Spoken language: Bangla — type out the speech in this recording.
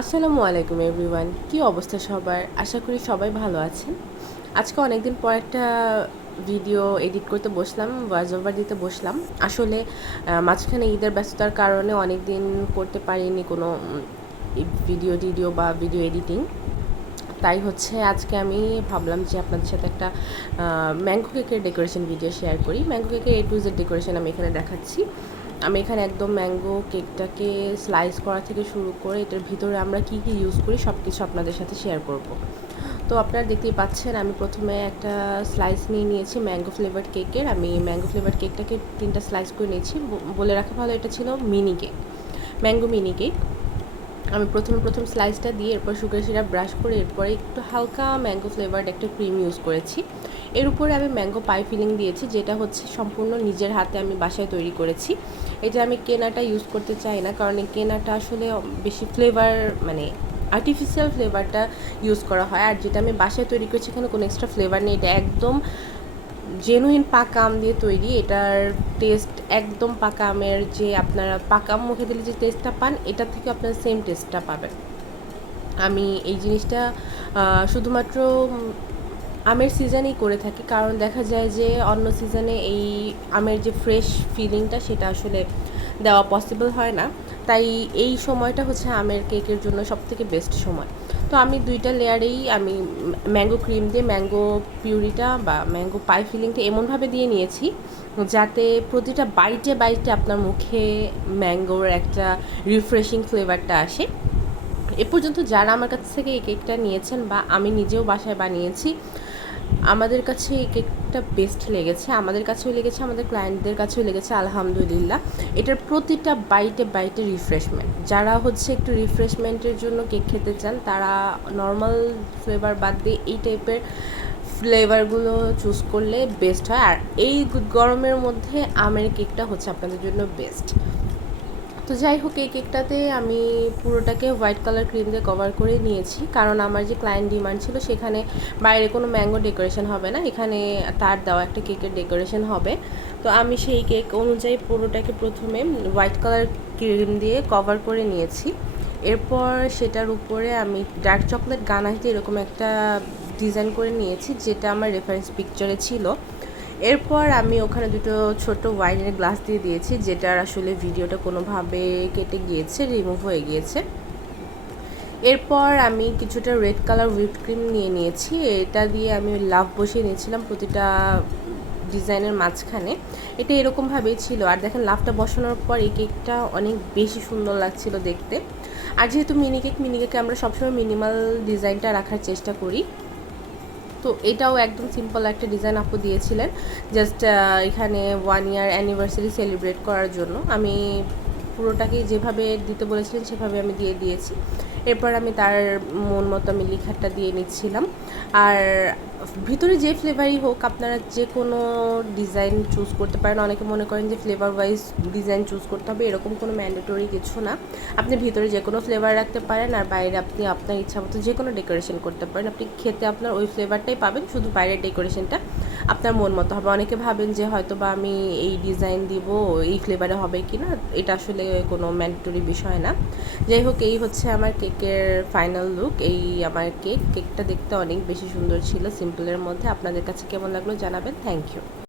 আসসালামু আলাইকুম এভরিওয়ান, কি অবস্থা সবার? আশা করি সবাই ভালো আছেন। আজকে অনেকদিন পর একটা ভিডিও এডিট করতে বসলাম, ভয়েস ওভার দিতে বসলাম। আসলে মাঝখানে ঈদের ব্যস্ততার কারণে অনেক দিন করতে পারিনি কোনো ভিডিও বা ভিডিও এডিটিং। তাই হচ্ছে আজকে আমি ভাবলাম যে আপনাদের সাথে একটা ম্যাঙ্গো কেকের ডেকোরেশন ভিডিও শেয়ার করি। ম্যাঙ্গো কেকের A to Z ডেকোরেশন আমি এখানে দেখাচ্ছি। আমি এখানে একদম ম্যাঙ্গো কেকটাকে স্লাইস করা থেকে শুরু করে এটার ভিতরে আমরা কী কী ইউজ করি সব কিছু আপনাদের সাথে শেয়ার করব। তো আপনারা দেখতেই পাচ্ছেন আমি প্রথমে একটা স্লাইস নিয়ে নিয়েছি ম্যাঙ্গো ফ্লেভার্ড কেকের। আমি ম্যাঙ্গো ফ্লেভার্ড কেকটাকে 3টা স্লাইস করে নিয়েছি। বলে রাখা ভালো, এটা ছিল mini cake, mango mini cake. আমি প্রথম স্লাইসটা দিয়ে এরপর সুগার সিরাপ ব্রাশ করে এরপরে একটু হালকা ম্যাঙ্গো ফ্লেভার্ড একটা ক্রিম ইউজ করেছি। এর উপরে আমি ম্যাঙ্গো পাই ফিলিং দিয়েছি, যেটা হচ্ছে সম্পূর্ণ নিজের হাতে আমি বাসায় তৈরি করেছি। এটা আমি কেনাটা ইউজ করতে চাই না, কারণ এই কেনাটা আসলে বেশি ফ্লেভার মানে আর্টিফিশিয়াল ফ্লেভারটা ইউজ করা হয়। আর যেটা আমি বাসায় তৈরি করেছি এখানে কোনো এক্সট্রা ফ্লেভার নেই, এটা একদম জেনুইন পাকা আম দিয়ে তৈরি। এটার টেস্ট একদম পাকা আমের, যে আপনারা পাকা আম মুখে দিলে যে টেস্টটা পান এটার থেকে আপনারা সেম টেস্টটা পাবেন। আমি এই জিনিসটা শুধুমাত্র আমের সিজনেই করে থাকি, কারণ দেখা যায় যে অন্য সিজনে এই আমের যে ফ্রেশ ফিলিংটা সেটা আসলে দেওয়া পসিবল হয় না। তাই এই সময়টা হচ্ছে আমের কেকের জন্য সবথেকে বেস্ট সময়। তো আমি 2টা লেয়ারেই আমি ম্যাঙ্গো ক্রিম দিয়ে ম্যাঙ্গো পিউরিটা বা ম্যাঙ্গো পাই ফিলিংটা এমনভাবে দিয়ে নিয়েছি যাতে প্রতিটা বাইটে আপনার মুখে ম্যাঙ্গোর একটা রিফ্রেশিং ফ্লেভারটা আসে। এ পর্যন্ত যারা আমার কাছ থেকে এই কেকটা নিয়েছেন বা আমি নিজেও বাসায় বানিয়েছি, আমাদের কাছে এই কেকটা বেস্ট লেগেছে। আমাদের কাছেও লেগেছে, আমাদের ক্লায়েন্টদের কাছেও লেগেছে, আলহামদুলিল্লাহ। এটার প্রতিটা বাইটে রিফ্রেশমেন্ট। যারা হচ্ছে একটু রিফ্রেশমেন্টের জন্য কেক খেতে চান তারা নর্মাল ফ্লেভার বাদ দিয়ে এই টাইপের ফ্লেভারগুলো চুজ করলে বেস্ট হয়। আর এই গরমের মধ্যে আমের কেকটা হচ্ছে আপনাদের জন্য বেস্ট। তো যাই হোক, এই কেকটাতে আমি পুরোটাকে হোয়াইট কালার ক্রিম দিয়ে কভার করে নিয়েছি, কারণ আমার যে ক্লায়েন্ট ডিমান্ড ছিল সেখানে বাইরে কোনো ম্যাঙ্গো ডেকোরেশন হবে না, এখানে তার দেওয়া একটা কেকের ডেকোরেশন হবে। তো আমি সেই কেক অনুযায়ী পুরোটাকে প্রথমে হোয়াইট কালার ক্রিম দিয়ে কভার করে নিয়েছি। এরপর সেটার উপরে আমি ডার্ক চকলেট গানাশ দিয়ে এরকম একটা ডিজাইন করে নিয়েছি, যেটা আমার রেফারেন্স পিকচারে ছিল। এরপর আমি ওখানে দুটো ছোট ওয়াইনের গ্লাস দিয়ে দিয়েছি, যেটার আসলে ভিডিওটা কোনোভাবে কেটে গিয়েছে, রিমুভ হয়ে গিয়েছে। এরপর আমি কিছুটা রেড কালার হুইপড ক্রিম নিয়ে নিয়েছি, এটা দিয়ে আমি লাভ বসিয়ে নিয়েছিলাম প্রতিটা ডিজাইনের মাঝখানে। এটা এরকমভাবেই ছিল। আর দেখেন লাভটা বসানোর পর এই কেকটা অনেক বেশি সুন্দর লাগছিল দেখতে। আর যেহেতু মিনি কেকে আমরা সবসময় মিনিমাল ডিজাইনটা রাখার চেষ্টা করি, তো এটাও একদম সিম্পল একটা ডিজাইন আপু দিয়েছিলেন, জাস্ট এখানে 1 ইয়ার অ্যানিভার্সারি সেলিব্রেট করার জন্য। আমি পুরোটাকেই যেভাবে দিতে বলেছিলেন সেভাবে আমি দিয়ে দিয়েছি। এরপর আমি তার মন মতো আমি লেখাটা দিয়ে নিচ্ছিলাম। আর ভিতরে যে ফ্লেভারই হোক আপনারা যে কোনো ডিজাইন চুজ করতে পারেন। অনেকে মনে করেন যে ফ্লেভার ওয়াইজ ডিজাইন চুজ করতে হবে, এরকম কোনো ম্যান্ডেটরি কিছু না। আপনি ভিতরে যে কোনো ফ্লেভার রাখতে পারেন, আর বাইরে আপনি আপনার ইচ্ছা মতো যে কোনো ডেকোরেশন করতে পারেন। আপনি খেতে আপনার ওই ফ্লেভারটাই পাবেন, শুধু বাইরের ডেকোরেশনটা আপনার মন মতো হবে। অনেকে ভাবেন যে হয়তো বা আমি এই ডিজাইন দিব, এই ফ্লেভারে হবে কি না, এটা আসলে কোনো ম্যান্ডেটরি বিষয় না। যাই হোক, এই হচ্ছে আমার কেকের ফাইনাল লুক। এই আমার কেকটা দেখতে অনেক বেশি সুন্দর ছিল সিম্পলের মধ্যে। আপনাদের কাছে কেমন লাগলো জানাবেন। Thank you.